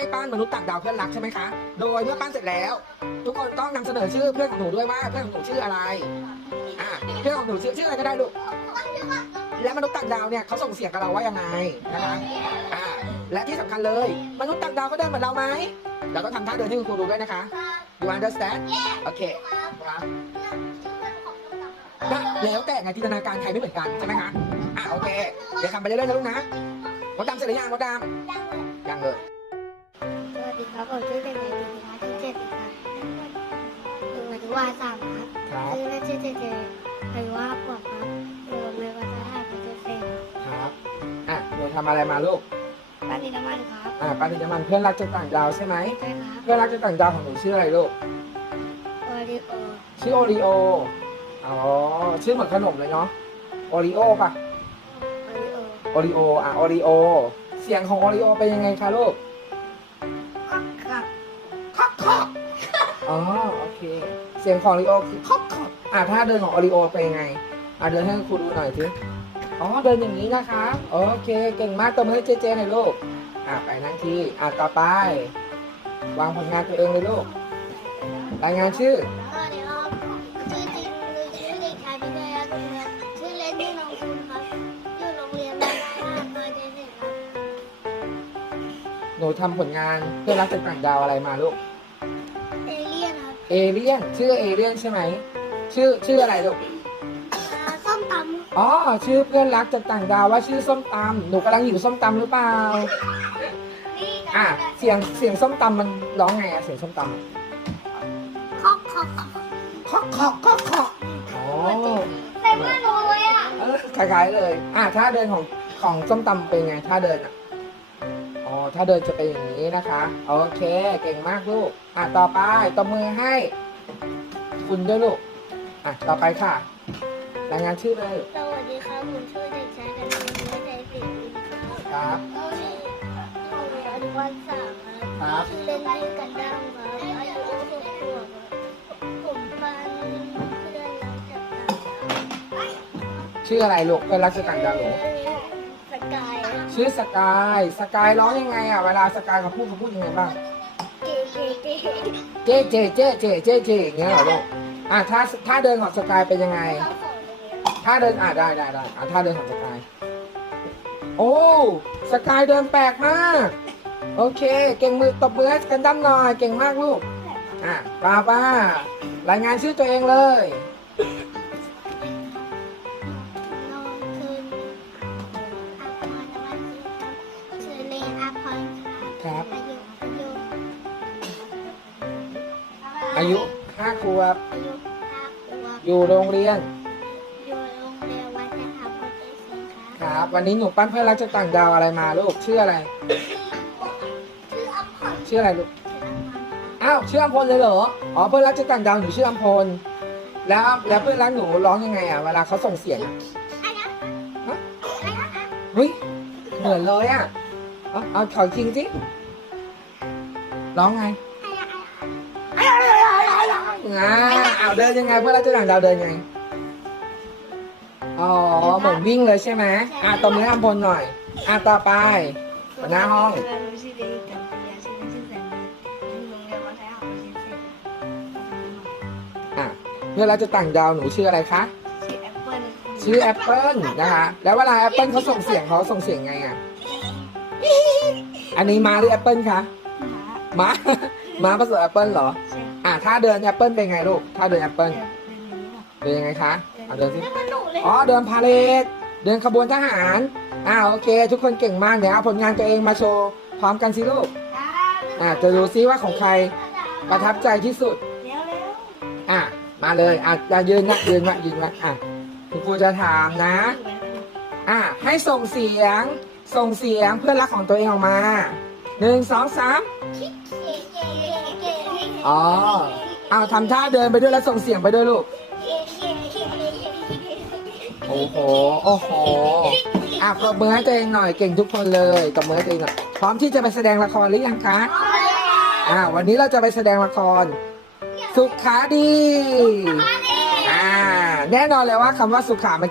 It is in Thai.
ให้ปั้นมนุษย์ต่างดาวเพื่อนรักใช่ไหมคะ โดยเมื่อปั้นเสร็จแล้ว ทุกคนต้องนำเสนอชื่อเพื่อนของหนูด้วยว่าเพื่อนของหนูชื่ออะไร อ่าเพื่อนของหนูชื่อชื่ออะไรก็ได้ลูก และมนุษย์ต่างดาวเนี่ยเขาส่งเสียงกับเราว่ายังไงนะคะอ่าและที่สำคัญเลย มนุษย์ต่างดาวเขาเดินเหมือนเราไหมเราต้องทำท่าเดินที่คุณครูดูด้วยนะคะ you understand โอเคครับแล้วแต่ไงจินตนาการใครไม่เหมือนกันใช่ไหมคะ อ่าโอเค เดี๋ยวทำไปเรื่อยๆนะลูกนะมดดำเสร็จหรือยังมดดำยังเลย ครับผมชื่อเด็กหญิงธีรพัฒน์ที่เจ็ดครับอยู่อนุบาลสามครับครับชื่อเล่นชื่อเจเจอายุห้าขวบครับอยู่โรงเรียนวัฒนธรรมเจเจครับอะหนูทำอะไรมาลูกบ้านดินน้ำมันครับอ่าปานิจมันเพื่อนรักจากต่างดาวใช่ไหมใช่ครับเพื่อนรักจากต่างดาวของหนูชื่ออะไรลูกโอริโอชื่อโอริโออ๋อชื่อเหมือนขนมเลยเนาะโอริโอป่ะโอริโอโอริโออะโอริโอเสียงของโอริโอเป็นยังไงคะลูก อ๋อโอเค เสียงของโอริโอคือคอกคอกอะถ้าเดินของโอริโอเป็นยังไงอะเดินให้ครูดูหน่อยสิอ๋อเดินอย่างนี้นะคะโอเคเก่งมากตัวมือให้เจเจหน่อยลูกอะไปนั่งที่อะต่อไป วางผลงานตัวเองเลยลูกรายงานชื่อสวัสดีครับชื่อจริงคือชื่อเด็กชายพิทยาคุณครับชื่อเล่นชื่อน้องคุณครับอยู่โรงเรียนวัฒนธรรมเจเจครับหนูทำผลงานเพื่อรักจากต่างดาวอะไรมาลูกเอ เลี่ยนครับเอเลียนชื่อเอเลียนใช่ไหมชื่อชื่ออะไรลูกอ่าส้มตำอ๋อชื่อเพื่อนรักจากต่างดาวว่าชื่อส้มตำหนูกำลังหิวส้มตำหรือเปล่านี่อะเสียงเสียงส้มตำมันร้องไงอะเสียงส้มตำอะคอกคอกคอกเคาะเคาะเคาะเคาะอ๋อเต็มมากเลยอะเออคล้ายๆเลย อะถ้าเดินของของส้มตำเป็นไงถ้าเดินอะอ๋อ ถ้าเดินจะเป็นอย่างนี้นะคะ โอเคเก่งมากลูก อะต่อไปตบมือให้ คุณด้วยลูก อะต่อไปค่ะ รายงานชื่อเลย สวัสดีครับผมชื่อเด็กชายกันนินไม่ใจสิริครับครับชื่ออยู่อนุบาลสามคครัรับชื่อเล่นชื่อกันดั้มครับอายุหกขวบครับผมปันเพื่อนรักจากต่างดาวชื่ออะไรลูกเพื่อนรักจากต่างดาวหนูสกายครับ ชื่อสกาย สกายร้องยังไงอะ เวลาสกายเขาพูดเขาพูดยังไงบ้างเก๋เก๋เก๋เจ๊เจ๊เจ๊เจ๊เจ๊เจ๊อย่างเงี้ยเหรอลูก อะถ้าถ้าเดินของสกายเป็นยังไงเขาขอเลยถ้าเดินอะได้ได้ได้อะถ้าเดินของสกาย โอ้ สกายเดินแปลกมาก โอเค เก่งมือตบมือให้กันดั้มหน่อย เก่งมากลูก อะป้าป้ารายงานชื่อตัวเองเลย อายุอายุอายุห้าขวบ อายุห้าขวบอยู่โรงเรียน อยู่โรงเรียนวัฒนธรรมพุทธศิลป์คครับรับ วันนี้หนูปั้นเพื่อนรักจากต่างดาวอะไรมาลูกชื่ออะไร ชื่ออัมพรชื่ออะไรลูกชื่ออัมพรอ้าวชื่ออัมพลเลยเหรอ อ๋อเพื่อนรักจากต่างดาวหนูชื่ออัมพล แล้วแล้วเพื่อนรักหนูร้องยังไงอะเวลาเขาส่งเสียงอะไอ้นะไอ้นะเฮ้ยเหมือนเลยอะ เอาเอาขอจริงสิร้องไงไอ้นะไอ้นะ อ่าเอาเดินยังไงเพื่อนรักจากต่างดาวเดินยังไง อ๋อ เหมือนวิ่งเลยใช่ไหมอะตบมือให้อัมพลหน่อย อะต่อไปหัวหน้าห้องอเด็กกับเรียนชื่อเรียนวัฒนธรรมพุทธศิลป์อะเพื่อนรักจาต่างดาวหนูชื่ออะไรคะ ชื่อแอปเปิ้ลชื่อแอปเปิลนะคะ แล้วเวลาแอปเปิลเขาส่งเสียงเขาส่งเสียงไงอะ อันนี้มาหรือแอปเปิลคะ มา มาผสมแอปเปิลเหรอ อะถ้าเดินแอปเปิลเป็นไงลูก ถ้าเดินแอปเปิลเดินเดินอย่างนี้หรอเดินยังไงคะอะเดินสิเดินมันหนูเลยอ๋อเดินพาเลทเดินขบวนทหารอ่าโอเค ทุกคนเก่งมากเดี๋ยวเอาผลงานตัวเองมาโชว์พร้อมกันสิลูกอะจะดูซิว่าของใครประทับใจที่สุดเร็วเร็วอะมาเลยอะจะยืนนะยืนมายืนมาอะคุณครูจะถามนะ อะให้ส่งเสียงส่งเสียงเพื่อนรักของตัวเองออกมาหนึ่งสองสาม อ๋อเอาทำท่าเดินไปด้วยแล้วส่งเสียงไปด้วยลูก โอ้โห โอ้โหอะปรบมือให้ตัวเองหน่อยเก่งทุกคนเลยตบมือให้ตัวเองหน่อยพร้อมที่จะไปแสดงละครหรือยังคะอ่าวันนี้เราจะไปแสดงละคร สุขาดี อ่า แน่นอนเลยว่าคำว่าสุขามัน